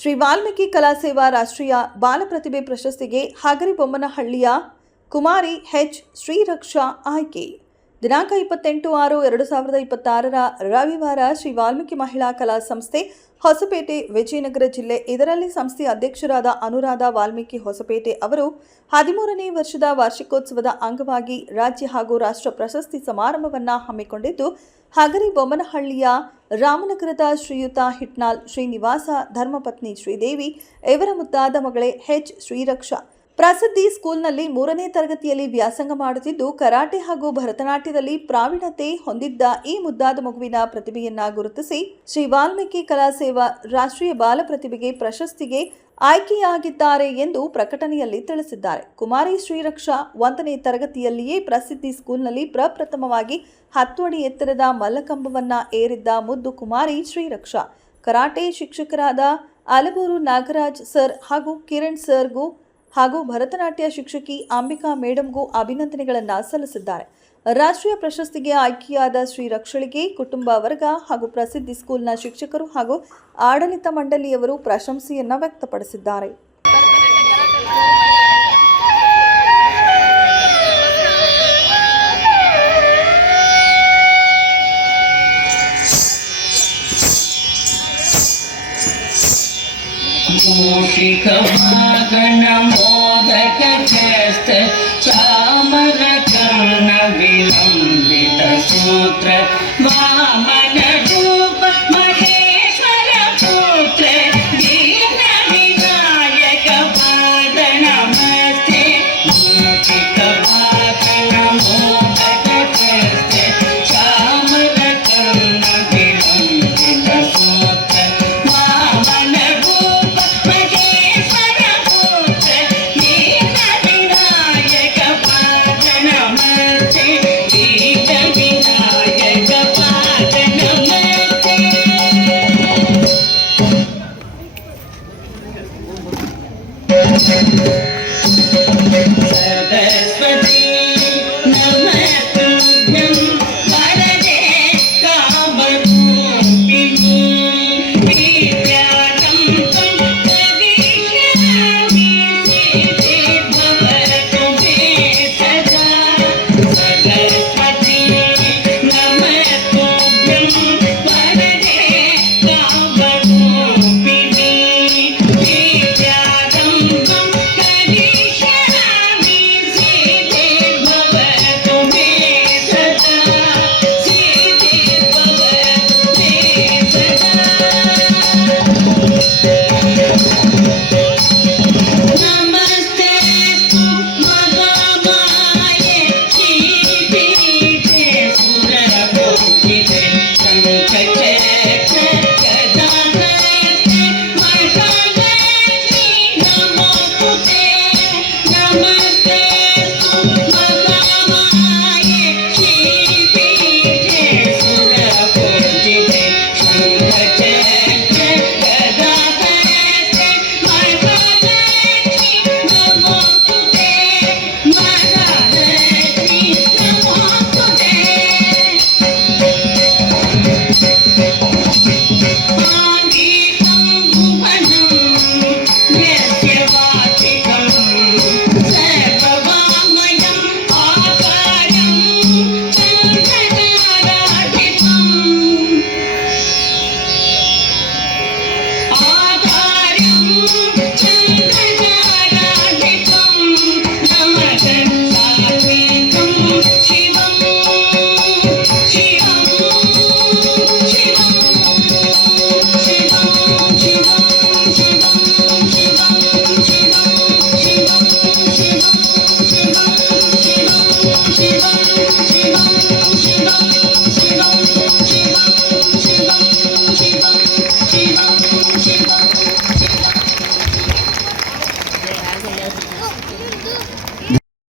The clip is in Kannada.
ಶ್ರೀ ವಾಲ್ಮೀಕಿ ಕಲಾ ಸೇವಾ ರಾಷ್ಟ್ರೀಯ ಬಾಲ ಪ್ರತಿಭೆ ಪ್ರಶಸ್ತಿಗೆ ಹಗರಿಬೊಮ್ಮನಹಳ್ಳಿಯ ಕುಮಾರಿ ಎಚ್ ಶ್ರೀರಕ್ಷಾ ಆಯ್ಕೆ. ದಿನಾಂಕ 28/6/2026 ರವಿವಾರ ಶ್ರೀ ವಾಲ್ಮೀಕಿ ಮಹಿಳಾ ಕಲಾ ಸಂಸ್ಥೆ ಹೊಸಪೇಟೆ ವಿಜಯನಗರ ಜಿಲ್ಲೆ ಇದರಲ್ಲಿ ಸಂಸ್ಥೆಯ ಅಧ್ಯಕ್ಷರಾದ ಅನುರಾಧ ವಾಲ್ಮೀಕಿ ಹೊಸಪೇಟೆ ಅವರು 13ನೇ ವರ್ಷದ ವಾರ್ಷಿಕೋತ್ಸವದ ಅಂಗವಾಗಿ ರಾಜ್ಯ ಹಾಗೂ ರಾಷ್ಟ್ರ ಪ್ರಶಸ್ತಿ ಸಮಾರಂಭವನ್ನು ಹಮ್ಮಿಕೊಂಡಿದ್ದು, ಹಗರಿಬೊಮ್ಮನಹಳ್ಳಿಯ ರಾಮನಗರದ ಶ್ರೀಯುತ ಹಿಟ್ನಾಳ್ ಶ್ರೀನಿವಾಸ ಧರ್ಮಪತ್ನಿ ಶ್ರೀದೇವಿ ಇವರ ಮುದ್ದಾದ ಮಗಳೇ ಎಚ್ ಶ್ರೀರಕ್ಷಾ ಪ್ರಸಿದ್ಧಿ ಸ್ಕೂಲ್ನಲ್ಲಿ 3ನೇ ತರಗತಿಯಲ್ಲಿ ವ್ಯಾಸಂಗ ಮಾಡುತ್ತಿದ್ದು, ಕರಾಟೆ ಹಾಗೂ ಭರತನಾಟ್ಯದಲ್ಲಿ ಪ್ರಾವೀಣ್ಯತೆ ಹೊಂದಿದ್ದ ಈ ಮುದ್ದಾದ ಮಗುವಿನ ಪ್ರತಿಭೆಯನ್ನ ಗುರುತಿಸಿ ಶ್ರೀ ವಾಲ್ಮೀಕಿ ಕಲಾ ಸೇವಾ ರಾಷ್ಟ್ರೀಯ ಬಾಲ ಪ್ರತಿಭೆಗೆ ಪ್ರಶಸ್ತಿಗೆ ಆಯ್ಕೆಯಾಗಿದ್ದಾರೆ ಎಂದು ಪ್ರಕಟಣೆಯಲ್ಲಿ ತಿಳಿಸಿದ್ದಾರೆ. ಕುಮಾರಿ ಶ್ರೀರಕ್ಷಾ 1ನೇ ತರಗತಿಯಲ್ಲಿಯೇ ಪ್ರಸಿದ್ಧಿ ಸ್ಕೂಲ್ನಲ್ಲಿ ಪ್ರಪ್ರಥಮವಾಗಿ 10 ಅಡಿ ಎತ್ತರದ ಮಲ್ಲಕಂಬವನ್ನ ಏರಿದ್ದ ಮುದ್ದು ಕುಮಾರಿ ಶ್ರೀರಕ್ಷಾ ಕರಾಟೆ ಶಿಕ್ಷಕರಾದ ಅಲಬೂರು ನಾಗರಾಜ್ ಸರ್ ಹಾಗೂ ಕಿರಣ್ ಸರ್ಗೂ ಹಾಗೂ ಭರತನಾಟ್ಯ ಶಿಕ್ಷಕಿ ಅಂಬಿಕಾ ಮೇಡಂಗೂ ಅಭಿನಂದನೆಗಳನ್ನು ಸಲ್ಲಿಸಿದ್ದಾರೆ. ರಾಷ್ಟ್ರೀಯ ಪ್ರಶಸ್ತಿಗೆ ಆಯ್ಕೆಯಾದ ಶ್ರೀರಕ್ಷಳಿಗೆ ಕುಟುಂಬ ವರ್ಗ ಹಾಗೂ ಪ್ರಸಿದ್ಧಿ ಸ್ಕೂಲ್ನ ಶಿಕ್ಷಕರು ಹಾಗೂ ಆಡಳಿತ ಮಂಡಳಿಯವರು ಪ್ರಶಂಸೆಯನ್ನ ವ್ಯಕ್ತಪಡಿಸಿದ್ದಾರೆ. ಮೂಷಿಕವಾಗಣ ಮೋದಕ ಚಸ್ತ ಚಾಮರ ಕರ್ಣ ವಿಲಂಬಿತ ಸೂತ್ರ ವಾಮನ ರೂಪ ಮಹೇಶ್ವರ ಪುತ್ರ ದೀನ ವಿನಾಯಕ ಪಾದ ನಮಸ್ತೆ. ಮೂಷಿಕವಾಗಣ ಮೋದಕ ಚಸ್ತ ಚಾಮರ ಕರ್ಣ ವಿಲಂಬಿತ ಸೂತ್ರ ವಾಮನ Thank you.